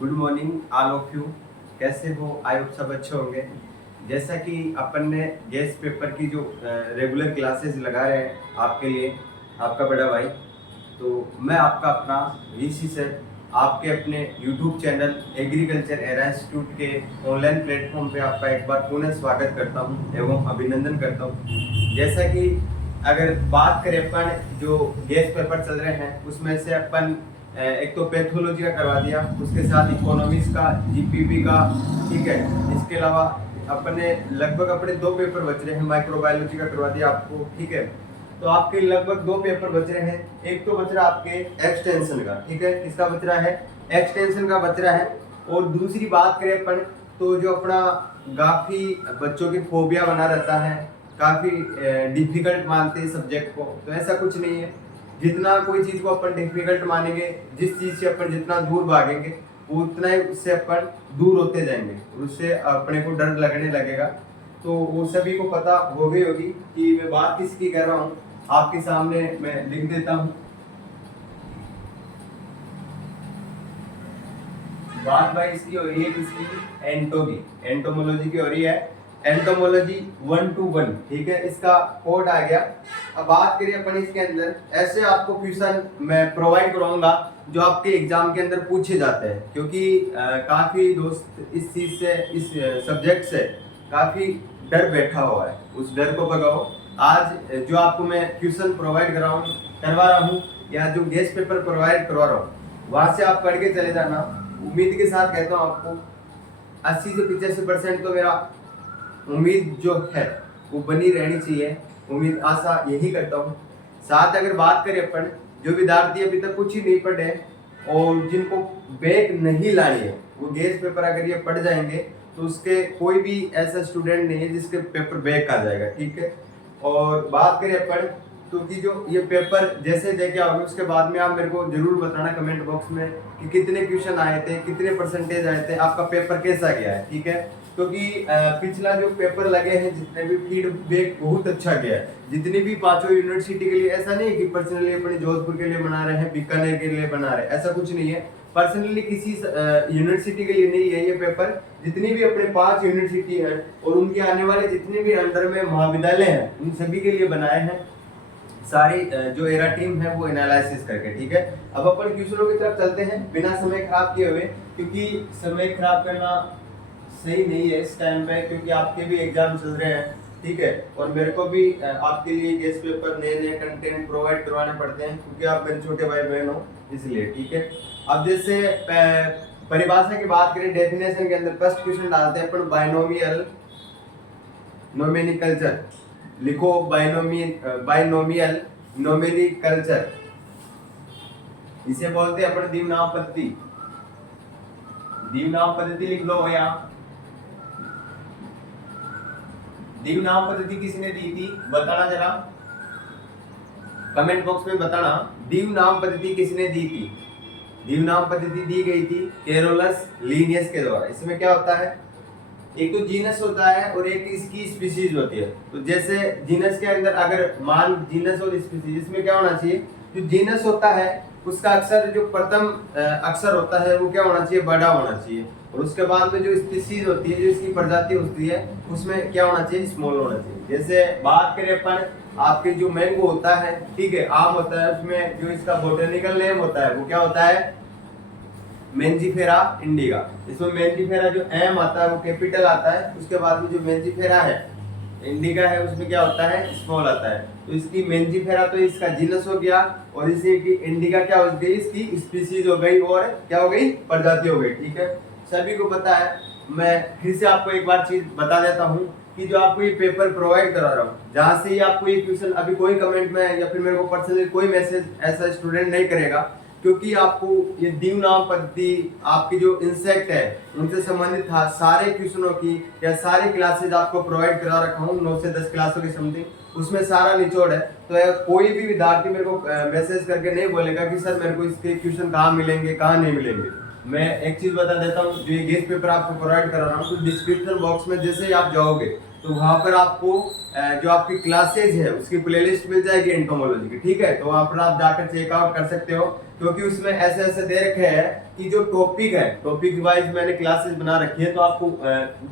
Good morning all of you. कैसे हो? I hope सब अच्छे होंगे। जैसा कि अपन ने गैस पेपर की जो रेगुलर क्लासेस लगा रहे हैं आपके लिए, आपका बड़ा भाई, तो मैं आपका अपना वीसी सर आपके अपने YouTube channel agriculture era institute के ऑनलाइन प्लेटफॉर्म पे आपका एक बार पुनः स्वागत करता हूं एवं अभिनंदन करता हूं। जैसा कि अगर बात करें अपन जो गैस पेपर चल रहे हैं उसमें से अपन एक तो पैथोलॉजी का करवा दिया, उसके साथ इकोनॉमिक्स का, जीपीपी का, ठीक है। इसके अलावा अपने लगभग अपने 2 पेपर बच रहे हैं, माइक्रोबायोलॉजी का करवा दिया आपको, ठीक है। तो आपके लगभग 2 पेपर बच रहे हैं। एक तो बच रहा आपके एक्सटेंशन का, ठीक है। किसका बच रहा है? एक्सटेंशन का बच रहा है। और दूसरी बात करें अपन तो जो अपना काफ़ी बच्चों की फोबिया बना रहता है, काफ़ी डिफिकल्ट मानते हैं सब्जेक्ट को, तो ऐसा कुछ नहीं है। जितना कोई चीज़ को अपन डिफिकल्ट मानेंगे, जिस चीज़ से अपन जितना दूर भागेंगे उतना ही उससे अपन दूर होते जाएंगे, उससे अपने को डर लगने लगेगा। तो वो सभी को पता हो गई होगी कि मैं बात किसकी कर रहा हूँ। आपके सामने मैं लिख देता हूँ। बात भाई इसकी हो रही है किसकी? एंटो की, एंटोमोलॉजी की हो रही है। एंटोमोलॉजी 121, ठीक है। इसका कोड आ गया। अब बात करिए अपन इसके अंदर, ऐसे आपको क्वेश्चन मैं प्रोवाइड कराऊंगा जो आपके एग्जाम के अंदर पूछे जाते हैं, क्योंकि काफी दोस्त इस चीज से, इस सब्जेक्ट से काफी डर बैठा हुआ है। उस डर को भगाओ। आज जो आपको मैं क्वेश्चन प्रोवाइड करवा रहा हूँ या जो गेस्ट पेपर प्रोवाइड करवा रहा हूँ, वहां से आप पढ़ के चले जाना। उम्मीद के साथ कहता हूँ आपको 80 से 85% तो मेरा उम्मीद जो है वो बनी रहनी चाहिए। उम्मीद आशा यही करता हूँ। साथ अगर बात करें अपन जो विद्यार्थी अभी तक कुछ ही नहीं पढ़े और जिनको बैक नहीं लानी है, वो गेस पेपर अगर ये पढ़ जाएंगे तो उसके कोई भी ऐसा स्टूडेंट नहीं है जिसके पेपर बैक आ जाएगा, ठीक है। और बात करें अपन तो कि जो ये पेपर जैसे देके आओगे उसके बाद में आप मेरे को जरूर बताना कमेंट बॉक्स में कि कितने क्वेश्चन आए थे, कितने परसेंटेज आए थे, आपका पेपर कैसा गया है, ठीक है। क्योंकि पिछला जो पेपर लगे हैं जितने भी फीडबैक बहुत अच्छा गया है। जितनी भी 5 यूनिवर्सिटी के लिए, ऐसा नहीं है कि पर्सनली अपने जोधपुर के लिए बना रहे हैं, बीकानेर के लिए बना रहे हैं, ऐसा कुछ नहीं है। पर्सनली किसी यूनिवर्सिटी के लिए नहीं है ये पेपर। जितनी भी अपने 5 यूनिवर्सिटी है और उनके आने वाले जितने भी अंडर में महाविद्यालय हैं उन सभी के लिए बनाए हैं सारी जो एरा टीम है वो एनालिसिस करके, ठीक है। अब अपन क्वेश्चनों की तरफ चलते हैं बिना समय खराब किए हुए, क्योंकि समय खराब करना सही नहीं है इस टाइम पे, क्योंकि आपके भी एग्जाम चल रहे हैं, ठीक है। और मेरे को भी आपके लिए गेस्ट पेपर नए नए कंटेंट प्रोवाइड करवाने पड़ते हैं, क्योंकि आप मेरे छोटे भाई बहन हो, इसलिए, ठीक है। अब जैसे परिभाषा की बात करें, डेफिनेशन के अंदर फर्स्ट क्वेश्चन डालते हैं अपन बाइनोमियल नोमेनिकल्चर। लिखो बाइनोमियल नोमेनिकल्चर, इसे बोलते हैं अपन द्विनाम पद्धति। द्विनाम पद्धति लिख लो यहाँ। द्विनाम पद्धति किसने दी थी बताना जरा, कमेंट बॉक्स में बताना। द्विनाम पद्धति किसने दी थी? द्विनाम पद्धति दी गई थी कैरोलस लिनियस के द्वारा। इसमें क्या होता है, एक तो जीनस होता है और एक इसकी स्पीशीज होती है। तो जैसे जीनस के अंदर अगर मान जीनस और स्पीशीज, इसमें क्या होना चाहिए, जो जीनस होता है उसका अक्षर, जो प्रथम अक्षर होता है वो क्या होना चाहिए, बड़ा होना चाहिए। और उसके बाद में जो स्पीशीज होती है, जो इसकी प्रजाति होती है, उसमें क्या होना चाहिए, स्मॉल होना चाहिए। जैसे बात करें अपन आपके जो मैंगो होता है, ठीक है, आम होता है, उसमें जो इसका बोटेनिकल नेम होता है वो क्या होता है, मेंजिफेरा इंडिका। इसमें मेंजिफेरा जो एम आता है वो कैपिटल आता है, उसके बाद में जो मेंजिफेरा है इंडिका है उसमें क्या होता है, स्मॉल आता है। तो इसकी मेंजिफेरा तो इसका जीनस हो गया और इसी की इंडिका क्या हो गई, इसकी स्पीशीज हो गई और क्या हो गई, प्रजाति हो गई, ठीक है। सभी को पता है। मैं फिर से आपको एक बार चीज बता देता हूँ कि जो आपको ये पेपर प्रोवाइड करा रहा हूँ, जहाँ से ही आपको ये क्वेश्चन, अभी कोई कमेंट में या फिर मेरे को पर्सनली कोई मैसेज ऐसा स्टूडेंट नहीं करेगा, क्योंकि आपको ये द्विनाम पद्धति, आपकी जो इंसेक्ट है उनसे संबंधित था सारे क्वेश्चनों की या सारी क्लासेज आपको प्रोवाइड करा रखा हूँ, 9 से 10 क्लासों की समथिंग, उसमें सारा निचोड़ है। तो कोई भी विद्यार्थी मेरे को मैसेज करके नहीं बोलेगा कि सर मेरे को इसके क्वेश्चन कहाँ मिलेंगे, कहाँ नहीं मिलेंगे। मैं एक चीज बता देता हूँ, जो ये गेस्ट पेपर आपको प्रोवाइड करा रहा हूँ, तो डिस्क्रिप्शन बॉक्स में जैसे ही आप जाओगे तो वहां पर आपको जो आपकी क्लासेज है उसकी प्लेलिस्ट मिल जाएगी एंटोमोलॉजी की, ठीक है। तो वहां पर आप जाकर चेकआउट कर सकते हो क्योंकि उसमें ऐसे ऐसे दे रखे हैं कि जो टॉपिक है, टॉपिक वाइज मैंने क्लासेस बना रखी है। तो आपको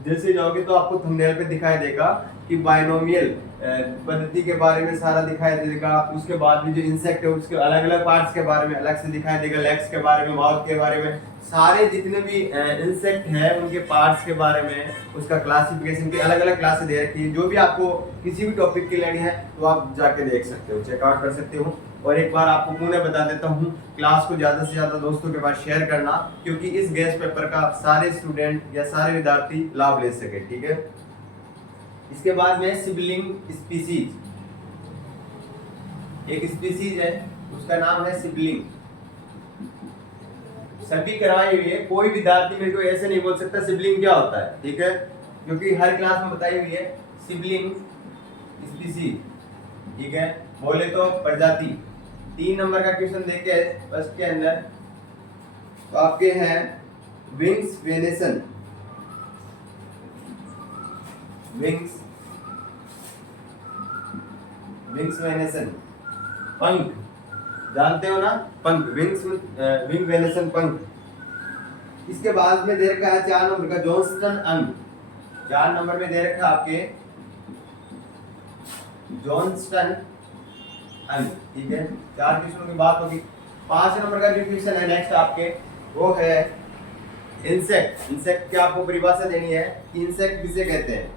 जैसे जाओगे तो आपको थंबनेल पे दिखाई देगा कि बाइनोमियल पद्धति के बारे में सारा दिखाई देगा। उसके बाद में जो इंसेक्ट है उसके अलग अलग पार्ट्स के बारे में अलग से दिखाई देगा, लेग्स के बारे में, माउथ के बारे में, सारे जितने भी इंसेक्ट है उनके पार्ट्स के बारे में, उसका क्लासिफिकेशन की अलग अलग क्लासेस दे रखी है। जो भी आपको किसी भी टॉपिक की लेनी है तो आप जाके देख सकते हो, चेकआउट कर सकते हो। और एक बार आपको पुनः बता देता हूँ, क्लास को ज़्यादा से ज़्यादा दोस्तों के पास शेयर करना, क्योंकि इस गेस्ट पेपर का सारे स्टूडेंट या सारे विद्यार्थी लाभ ले सके, ठीक है। इसके बाद में सिबलिंग स्पीसीज, एक स्पीसीज है उसका नाम है सिबलिंग। सभी करवाई हुई है, कोई विद्यार्थी मेरे को ऐसे नहीं बोल सकता सिबलिंग क्या होता है, ठीक है, क्योंकि हर क्लास में बताई हुई है सिबलिंग स्पीसीज, ठीक है। बोले तो प्रजाति। 3 नंबर का क्वेश्चन देखे फर्स्ट के अंदर, तो आपके हैं विंग्स वेनेसन, विंग्स वेनेसन, पंख, जानते हो ना पंख, विंग वेनेसन पंख। इसके बाद में दे रखा है 4 नंबर का जॉन्स्टन अंग, 4 नंबर में दे रखा आपके जॉन्स्टन अंग, ठीक है। 4 क्वेश्चनों की बात होगी। 5 नंबर का जो क्वेश्चन है नेक्स्ट आपके, वो है इंसेक्ट। इंसेक्ट की आपको परिभाषा देनी है कि इंसेक्ट किसे कहते हैं,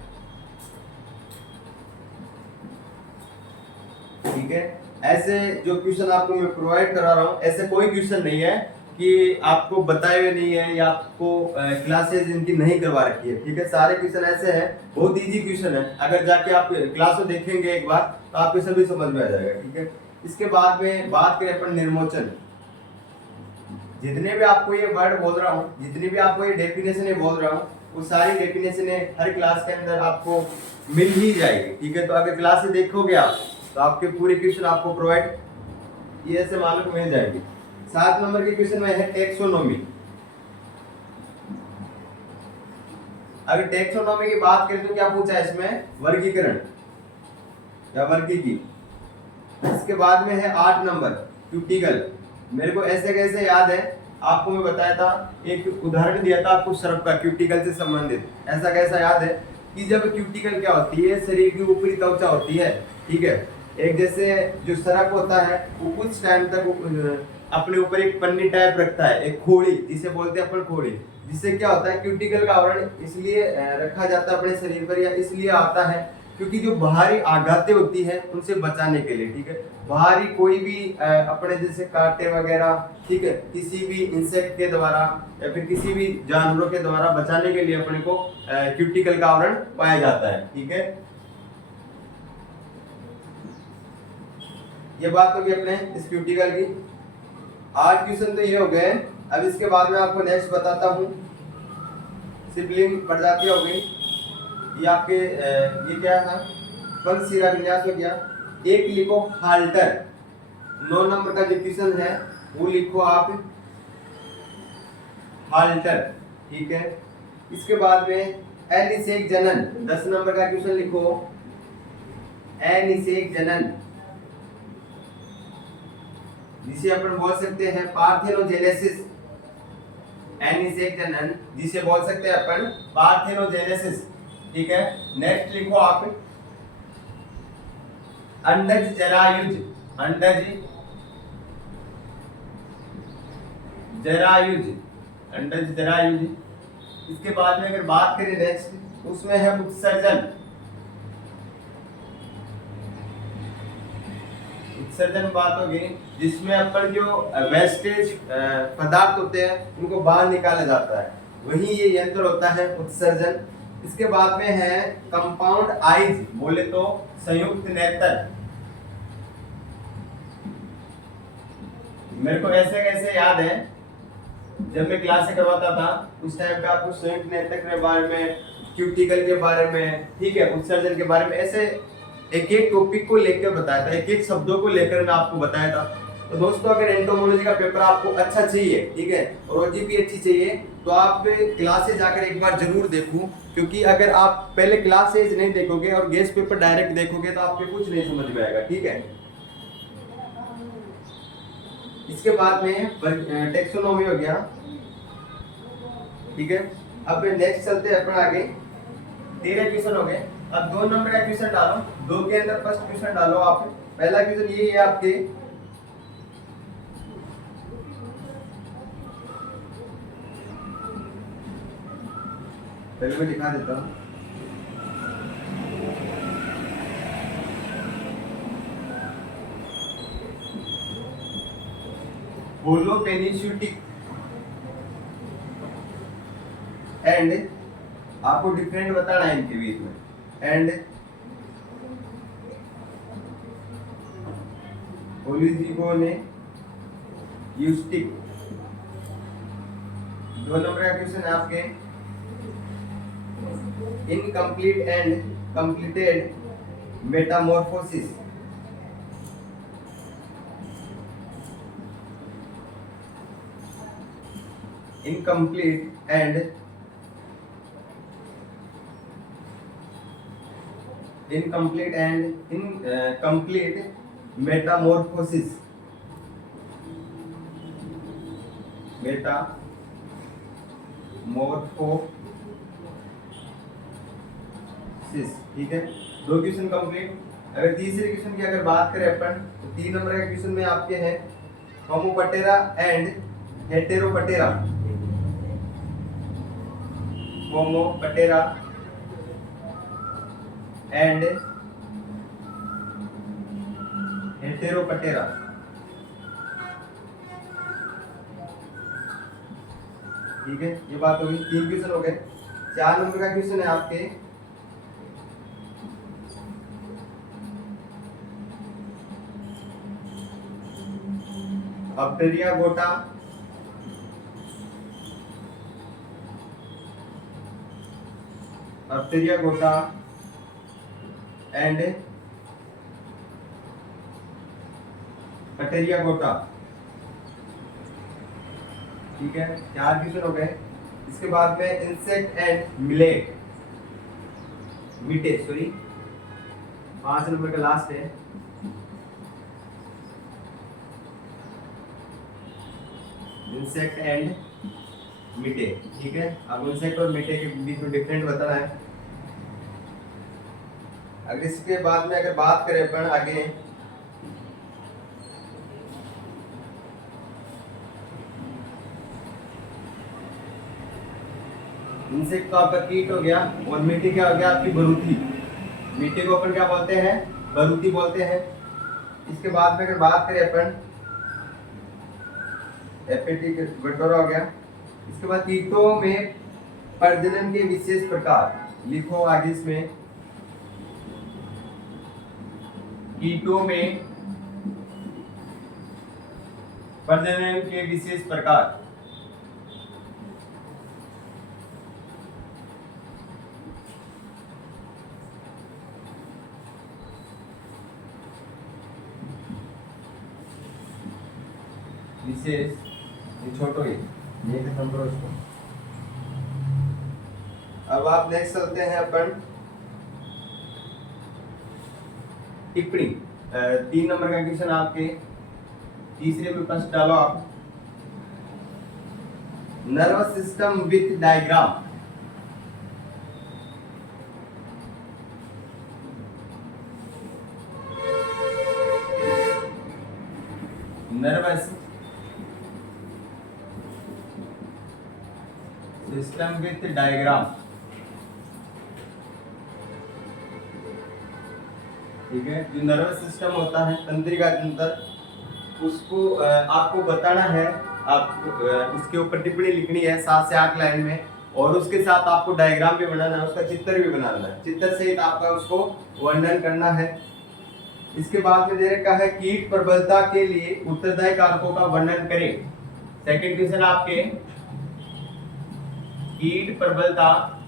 ठीक है। ऐसे जो क्वेश्चन आपको मैं प्रोवाइड करा रहा हूँ, ऐसे कोई क्वेश्चन नहीं है कि आपको बताए हुए नहीं है या आपको क्लासेस इनकी नहीं करवा रखी है, ठीक है। सारे क्वेश्चन ऐसे हैं, बहुत इजी क्वेश्चन है, अगर जाके आप क्लास में देखेंगे एक बार तो आपको सभी समझ में आ जाएगा, ठीक है। इसके बाद में बात करें अपन निर्मोचन। जितने भी आपको ये वर्ड बोल रहा हूँ, जितनी भी आपको ये डेफिनेशन बोल रहा हूँ, वो सारी डेफिनेशन हर क्लास के अंदर आपको मिल ही जाएगी, ठीक है। तो अगर क्लास से देखोगे आप तो आपके पूरे क्वेश्चन आपको प्रोवाइड ये से मालूम मिल जाएंगे। 7 नंबर के क्वेश्चन में है टेक्सोनोमी। अगर टेक्सोनोमी की बात करें तो क्या पूछा है इसमें, वर्गीकरण या वर्गीकी। इसके बाद में है 8 नंबर क्यूटिकल। मेरे को ऐसे कैसे याद है, आपको मैं बताया था, एक उदाहरण दिया था आपको सर्प का क्यूटिकल से संबंधित। ऐसा कैसा याद है कि जब क्यूटिकल क्या होती है, शरीर की ऊपरी त्वचा होती है, ठीक है। एक जैसे जो सर्प होता है वो कुछ टाइम तक अपने ऊपर एक पन्नी टाइप रखता है, एक खोड़ी जिसे बोलते हैं अपन खोड़ी, जिससे क्या होता है क्यूटिकल का आवरण इसलिए रखा जाता है अपने शरीर पर, या इसलिए आता है क्योंकि जो बाहरी आघातें होती है उनसे बचाने के लिए, ठीक है। बाहरी कोई भी अपने जैसे कांटे वगैरह, ठीक है, किसी भी इंसेक्ट के द्वारा या फिर किसी भी जानवरों के द्वारा बचाने के लिए अपने को क्यूटिकल का आवरण पाया जाता है, ठीक है। ये बात होगी अपने इस क्यूटिकल की। 8 क्वेश्चन तो ये हो गए। अब इसके बाद में आपको नेक्स्ट बताता हूँ, सिबलिंग प्रजाति हो गई, ये आपके ये क्या है, पंख शिरा विन्यास हो गया। एक लिखो हाल्टर। 9 नंबर का जो क्वेश्चन है वो लिखो आप हाल्टर, ठीक है। इसके बाद में अनिषेक जनन। 10 नंबर का क्वेश्चन लिखो अनिषेक जनन, जिसे अपन बोल सकते हैं पार्थेनोजेनेसिस। अनिषेक जनन जिसे बोल सकते हैं अपन पार्थेनोजेनेसिस, ठीक है। नेक्स्ट लिखो आप अंडज जरायुज। अंडज जरायुज, अंडज जरायुज। इसके बाद में अगर बात करें नेक्स्ट, उसमें है उत्सर्जन। उत्सर्जन बात होगी जिसमें अपन जो वेस्टेज पदार्थ होते हैं उनको बाहर निकाला जाता है, वही ये यंत्र होता है उत्सर्जन। इसके बाद में है कंपाउंड आइज, बोले तो संयुक्त नेत्र। मेरे को ऐसे कैसे याद है, जब मैं क्लास से करवाता था उस टाइम पे आपको संयुक्त नेत्र के बारे में, क्यूटिकल के बारे में, ठीक है, उत्सर्जन के बारे में ऐसे एक एक टॉपिक को लेकर बताया था, एक एक शब्दों को लेकर मैं आपको बताया था। तो दोस्तों अगर एंटोमोलॉजी का पेपर आपको अच्छा चाहिए, ठीक है, और ओजीपी अच्छी चाहिए, तो आप क्लासेज जाकर एक बार जरूर देखो, क्योंकि अगर आप पहले क्लासेज नहीं देखोगे और गेस्ट पेपर डायरेक्ट देखोगे तो आपको कुछ नहीं समझ में आएगा, ठीक है। इसके बाद में टेक्सोनॉमी हो गया, ठीक है। अब नेक्स्ट चलते हैं अपन आगे। 13 क्वेश्चन हो गए। अब 2 नंबर का क्वेश्चन डालो, 2 के अंदर फर्स्ट क्वेश्चन डालो आप। पहला क्वेश्चन ये है आपके, पहले मैं दिखा देता हूँ। होलोपेनिस्यूटिक एंड, आपको डिफरेंट बताना है इनके बीच में, एंड ओलिगोनेस्टिक। 2 नंबर का क्वेश्चन है आपके, incomplete and completed Metamorphosis. Incomplete and incomplete Metamorphosis. ठीक है, 2 क्वेश्चन कंप्लीट। अगर तीसरे क्वेश्चन की अगर बात करें अपन, तो 3 नंबर के क्वेश्चन में आपके हैं होमोपटेरा एंड हेटेरोपटेरा। होमोपटेरा एंड हेटेरोपटेरा। ठीक है, ये बात होगी। 3 क्वेश्चन हो गए। 4 नंबर का क्वेश्चन है आपके, अपटेरिया गोटा एंड पटेरिया गोटा। ठीक है, 4 क्वेश्चन हो गए। इसके बाद में इंसेक्ट एंड मिटे, सॉरी 5 नंबर का लास्ट है, इंसेक्ट एंड मिटे। ठीक है, अब इंसेक्ट और मिटे के बीच में डिफरेंट बताना है। अगर इसके बाद में अगर बात करें अपन आगे, इंसेक्ट तो आपका कीट हो गया, और मिट्टी क्या हो गया आपकी बरूती। मिट्टी को अपन क्या बोलते हैं, बरूती बोलते हैं। इसके बाद में अगर बात करें अपन, एपिटिक बटोरा हो गया। इसके बाद कीटों में प्रजनन के विशेष प्रकार लिखो आगे। इसमें कीटों में प्रजनन के विशेष प्रकार। विशेष, ये छोटो ही ये खत्म करो इसको। अब आप नेक्स्ट चलते हैं अपन टिप्पणी। 3 नंबर का क्वेश्चन आपके तीसरे में प्रश्न डालो आप, nervous system with diagram. Nervous system with diagram. ठीक है, जो नर्वस सिस्टम होता है, तंत्रिका तंत्र, उसको आपको बताना है। आप उसके ऊपर टिप्पणी लिखनी है 7 से 8 लाइन में, और उसके साथ आपको डायग्राम भी बनाना है, उसका चित्र भी बनाना है। चित्र सहित आपका उसको वर्णन करना है। इसके बाद में दे रखा है कीट प्रबलता के लिए उत्तरदायी कारकों का वर्णन करें। सेकंड क्वेश्चन आपके, कीट प्रबलता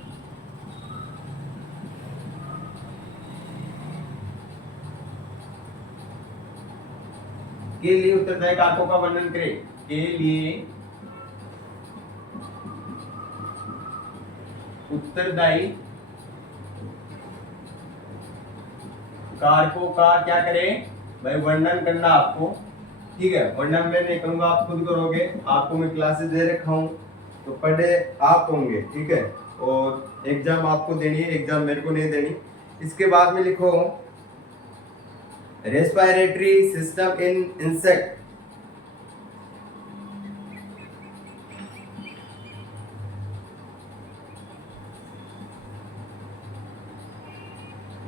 के लिए उत्तरदायी कारकों का वर्णन करें। के लिए उत्तरदायी कारकों का क्या करें भाई, वर्णन करना आपको। ठीक है, वरना मैं नहीं करूंगा, आप खुद करोगे। आपको मैं क्लासेस दे रखा हूँ, तो पढ़े आप होंगे, ठीक है। और एग्जाम आपको देनी है, एग्जाम मेरे को नहीं देनी। इसके बाद में लिखो respiratory system in insect.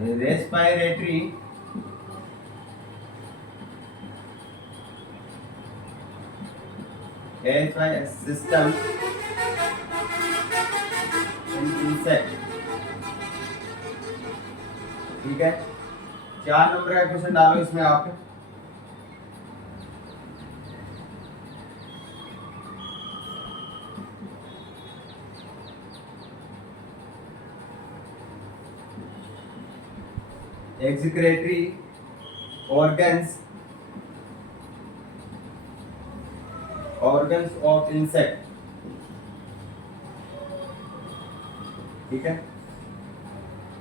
Respiratory system in insect, ठीक है। 4 नंबर का क्वेश्चन डालो इसमें आप। एक्सक्रीटरी ऑर्गन्स ऑफ इंसेक्ट, ठीक है।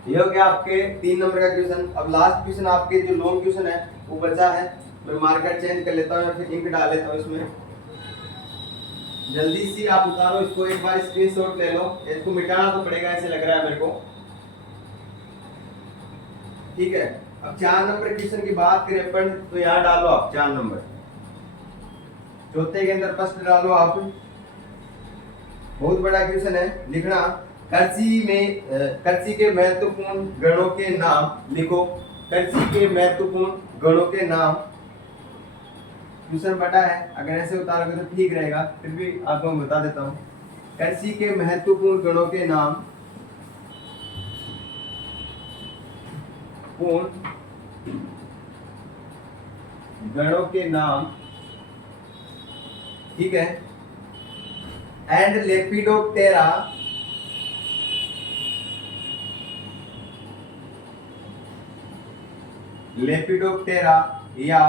ये हो गया आपके 3 नंबर का क्वेश्चन। अब लास्ट क्वेश्चन आपके जो लॉन्ग क्वेश्चन है वो बचा है। मैं मार्कर चेंज कर लेता हूँ, फिर इंक डाल लेता हूँ इसमें। जल्दी से आप उतारो इसको, एक बार स्क्रीनशॉट ले लो। इसको मिटाना तो पड़ेगा, ऐसे लग रहा है मेरे को, ठीक है। अब 4 नंबर क्वेश्चन की बात करें अपन, तो यहाँ डालो आप 4 नंबर। चौथे के अंदर फर्स्ट डालो आप। बहुत बड़ा क्वेश्चन है, लिखना कृषि के महत्वपूर्ण गणों के नाम लिखो। कृषि के महत्वपूर्ण गणों के नाम। क्वेश्चन बड़ा है, अगर ऐसे उतारोगे तो ठीक रहेगा, फिर भी आपको मैं बता देता हूँ। कृषि के महत्वपूर्ण गणों के नाम, पूर्ण गणों के नाम, ठीक है। एंड लेपिडोप्टेरा, लेपिडोप्टेरा या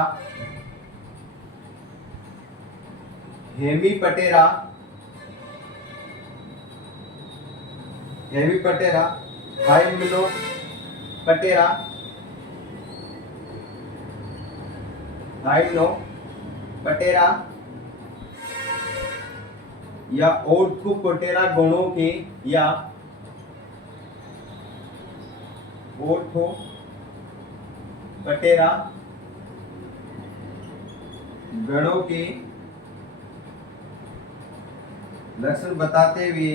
हेमीपटेरा, हेमीपटेरा, हाइमेनोपटेरा, हाइमेनोपटेरा या ऑर्थोपटेरा गणों के, या ऑर्थोपटेरा गणों के लक्षण बताते हुए,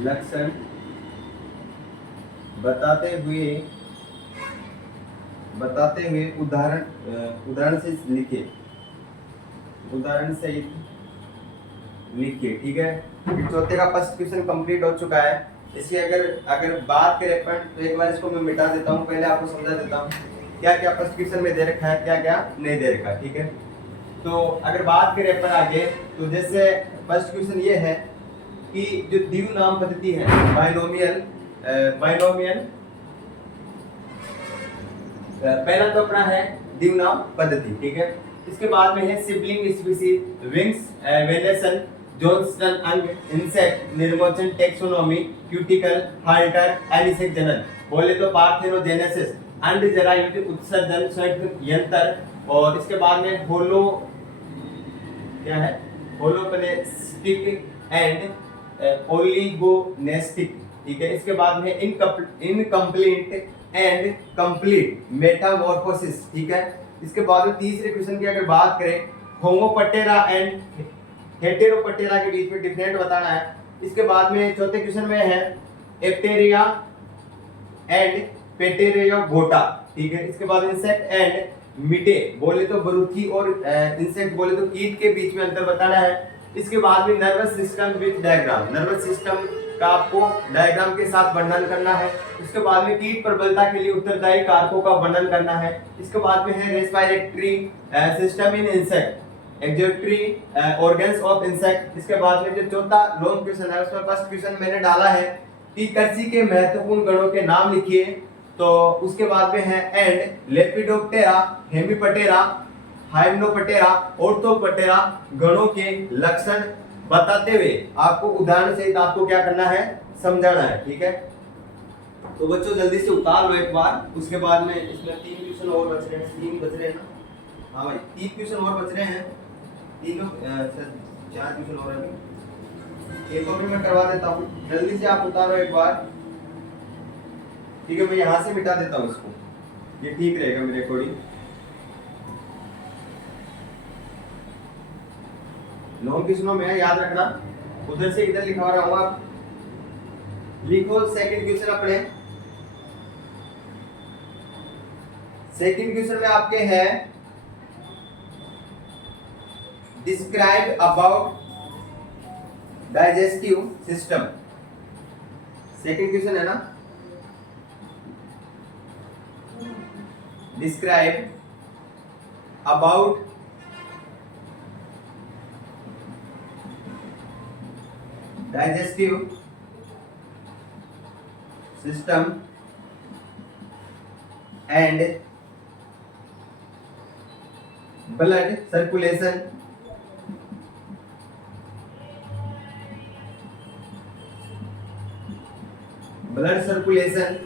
लक्षण बताते हुए उदाहरण से लिखे, उदाहरण से लिखिए, ठीक है। चौथे का फर्स्ट क्वेश्चन कंप्लीट हो चुका है। इसकी अगर बात करें अपन, तो एक बार इसको मैं मिटा देता हूँ, पहले आपको समझा देता हूँ क्या क्या फर्स्ट क्वेश्चन में दे रखा है, क्या क्या नहीं दे रखा, ठीक है। तो अगर बात करें अपन आगे, तो जैसे फर्स्ट क्वेश्चन ये है कि जो द्विनाम पद्धति है, बाइनोमियल, पहला तो अपना है द्विनाम पद्धति, ठीक है। इसके बाद में है सिबलिंग स्पीशीज, विंग्स, वेलेशन, जोन्सटन अंग, इंसेक्ट, निर्मोचन, टेक्सोनोमी, क्यूटिकल, हाल्टर, एनिसेक जनन। बोले तो पार्थेनोजेनेसिस, अंड जरायुज, उत्सर्जन, संयुक्त यंत्र। और इसके बाद में होलो, क्या है, होलोप्लेस्टिक एंड ओलिगोनेस्टिक, ठीक है। इसके बाद में इनकम्प्लीट एंड कंप्लीट मेटामॉर्फोसिस, ठीक है। इसके बाद में तीसरे क्वेश्चन की अगर बात करें, होमोपटेरा एंड हेटेरोपटेरा के बीच में डिफरेंट बताना है। इसके बाद में चौथे क्वेश्चन में है एप्टेरिया एंड पेटेरियोगोटा, ठीक है। इसके बाद इंसेक्ट एंड मिटे, बोले तो बरूथी और इंसेक्ट बोले तो कीट के बीच में अंतर बताना है। इसके बाद में nervous system with diagram, nervous system का आपको डायग्राम के साथ वर्णन करना है। इसके बाद में कीट प्रबलता के लिए उत्तरदायी कारकों का वर्णन करना है। इसके बाद में है respiratory system in insect, excretory organs of insect. इसके बाद में जो चौथा लॉन्ग क्वेश्चन है, उसमें फर्स्ट क्वेश्चन मैंने डाला है कि कृषि के महत्वपूर्ण गणों के नाम लिखिए। तो उसके बाद में है एंड लेपिडोप्टेरा, हेमीपटेरा, हाइमेनोपटेरा, ऑर्थोपटेरा गणों के लक्षण बताते हुए आपको उदाहरण सहित आपको क्या करना है, समझाना है, ठीक है। तो बच्चों जल्दी से उतार लो एक बार, उसके बाद में इसमें 3 क्वेश्चन और बच रहे हैं, 3 बच रहे हैं ना। हाँ भाई 3 क्वेश्चन और बच रहे हैं, तीनों 4 क्वेश्चन और हैं अभी। एक और भी मैं करवा देता हूँ, जल्दी से आप उतारो एक बार। ठीक है, मैं यहाँ से मिटा देता हूँ इसको, ये ठीक रहेगा मेरे अकॉर्डिंग। लॉन्ग क्वेश्चनों में याद रखना, उधर से इधर लिखवा रहा हूँ, आप लिखो। सेकंड क्वेश्चन अपने, सेकंड क्वेश्चन में आपके है describe about digestive system. Second question है ना, describe about digestive system and blood circulation. Blood circulation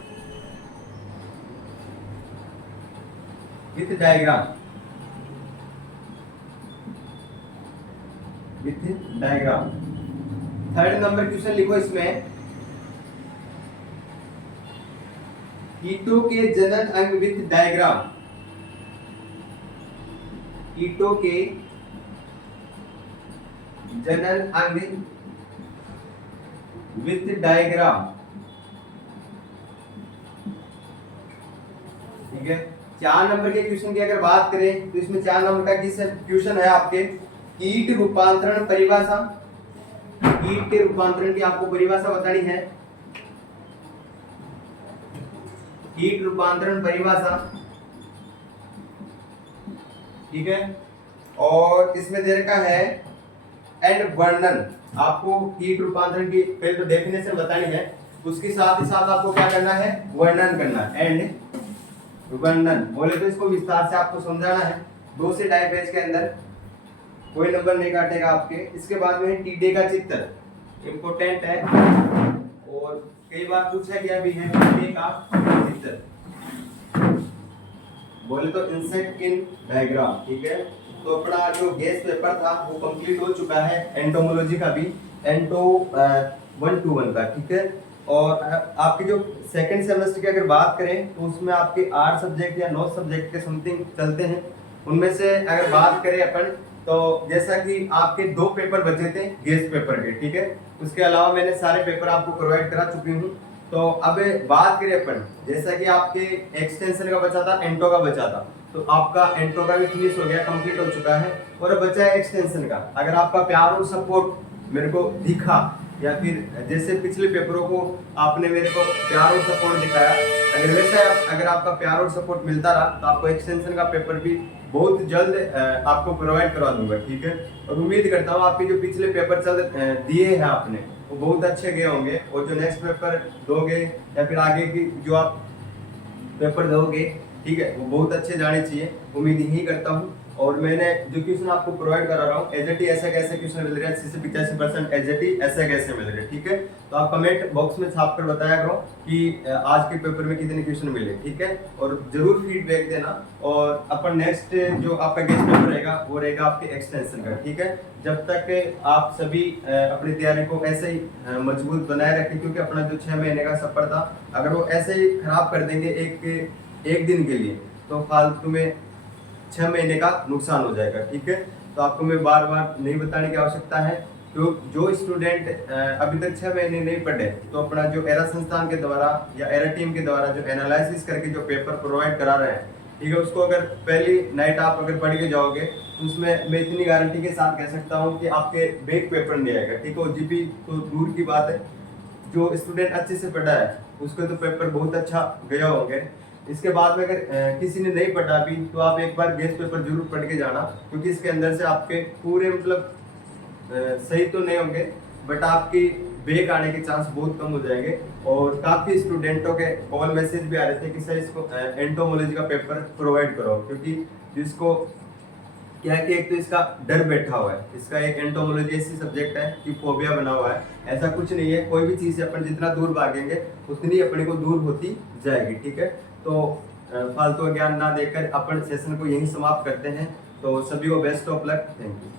with diagram, with diagram. Third number question लिखो इसमें, कीटों के जनन अंग विथ डायग्राम। कीटों के जनन अंग विथ डायग्राम। ठीक है, 4 नंबर के क्वेश्चन की अगर बात करें तो इसमें 4 नंबर का क्वेश्चन है आपके कीट रूपांतरण परिभाषा। कीट के रूपांतरण की आपको परिभाषा बतानी है, कीट रूपांतरण परिभाषा। ठीक है, और इसमें दे रखा है एंड वर्णन। आपको कीट रूपांतरण की पहले तो डेफिनेशन बतानी है, उसके साथ ही साथ आपको क्या करना है, वर्णन करना है। एंड वर्णन बोले तो इसको विस्तार से आपको समझाना है, 2 से 2.5 पेज के अंदर, कोई नंबर नहीं काटेगा आपके। इसके बाद में टीडे का चित्र इम्पोर्टेंट है, और कई बार पूछा गया भी है टीडे का चित्र, बोले तो इंसेक्ट इन डायग्राम। ठीक है, तो अपना जो गेस्ट पेपर था वो कंप्लीट हो चुका है, एंटोमोलॉजी का भी, एंटो 121 का। ठीक है, और आपके जो सेकंड सेमेस्टर की अगर बात करें तो उसमें आपके 8 सब्जेक्ट या 9 सब्जेक्ट के समथिंग चलते हैं। उनमें से अगर बात करें अपन, तो जैसा कि आपके 2 पेपर बचे थे गेस्ट पेपर के, ठीक है, उसके अलावा मैंने सारे पेपर आपको प्रोवाइड करा चुकी हूँ। तो अब बात करें अपन, जैसा कि आपके एक्सटेंशन का बचा था, एंटो का बचा था, तो आपका एंटो का भी फिनिश हो गया, कंप्लीट हो चुका है, और अब बचा है एक्सटेंशन का। अगर आपका प्यार और सपोर्ट मेरे को दिखा, या फिर जैसे पिछले पेपरों को आपने मेरे को प्यार और सपोर्ट दिखाया, अगर वैसा अगर आपका प्यार और सपोर्ट मिलता रहा तो आपको एक्सटेंशन का पेपर भी बहुत जल्द आपको प्रोवाइड करवा दूंगा। ठीक है, और उम्मीद करता हूँ आपके जो पिछले पेपर दिए हैं आपने वो बहुत अच्छे गए होंगे, और जो नेक्स्ट पेपर दोगे या फिर आगे की जो आप पेपर दोगे, ठीक है, वो बहुत अच्छे जाने चाहिए, उम्मीद यही करता हूँ। और मैंने जो क्वेश्चन आपको प्रोवाइड करा रहा हूँ, एसएटी ऐसे कैसे क्वेश्चन मिल रहे हैं, 80 से 85% एसएटी ऐसे कैसे मिल रहे हैं। ठीक है, तो आप कमेंट बॉक्स में छाप कर बताया करो कि आज के पेपर में कितने क्वेश्चन मिले। ठीक है, और जरूर फीडबैक देना। और अपन नेक्स्ट जो आपका गेस्ट पेपर रहेगा वो रहेगा आपके एक्सटेंशन का। ठीक है, जब तक आप सभी अपनी तैयारी को ऐसे ही मजबूत बनाए रखें, क्योंकि अपना जो 6 महीने का सफर था, अगर वो ऐसे ही खराब कर देंगे एक दिन के लिए, तो फालतू में 6 महीने का नुकसान हो जाएगा। ठीक है, तो आपको मैं बार बार नहीं बताने की आवश्यकता है, तो जो स्टूडेंट अभी तक 6 महीने नहीं पढ़े, तो अपना जो एरा संस्थान के द्वारा या एरा टीम के द्वारा जो एनालिसिस करके जो पेपर प्रोवाइड करा रहे हैं, ठीक है, उसको अगर पहली नाइट आप अगर पढ़ के जाओगे तो उसमें मैं इतनी गारंटी के साथ कह सकता हूँ कि आपके बैक पेपर नहीं आएगा। ठीक है, जीपी तो दूर की बात है, जो स्टूडेंट अच्छे से पढ़ा है उसको तो पेपर बहुत अच्छा गया होंगे। इसके बाद में अगर किसी ने नहीं पढ़ा अभी, तो आप एक बार गेस्ट पेपर जरूर पढ़ के जाना, क्योंकि इसके अंदर से आपके पूरे मतलब सही तो नहीं होंगे, बट आपकी बैक आने के चांस बहुत कम हो जाएंगे। और काफ़ी स्टूडेंटों के कॉल मैसेज भी आ रहे थे कि सर इसको एंटोमोलॉजी का पेपर प्रोवाइड करो, क्योंकि जिसको क्या है कि एक तो इसका डर बैठा हुआ है, इसका एक एंटोमोलॉजी ऐसी सब्जेक्ट है कि फोबिया बना हुआ है। ऐसा कुछ नहीं है, कोई भी चीज़ से अपन जितना दूर भागेंगे उतनी अपने को दूर होती जाएगी। ठीक है, तो फालतू ज्ञान ना देकर अपन सेशन को यहीं समाप्त करते हैं। तो सभी को best of luck. Thank you.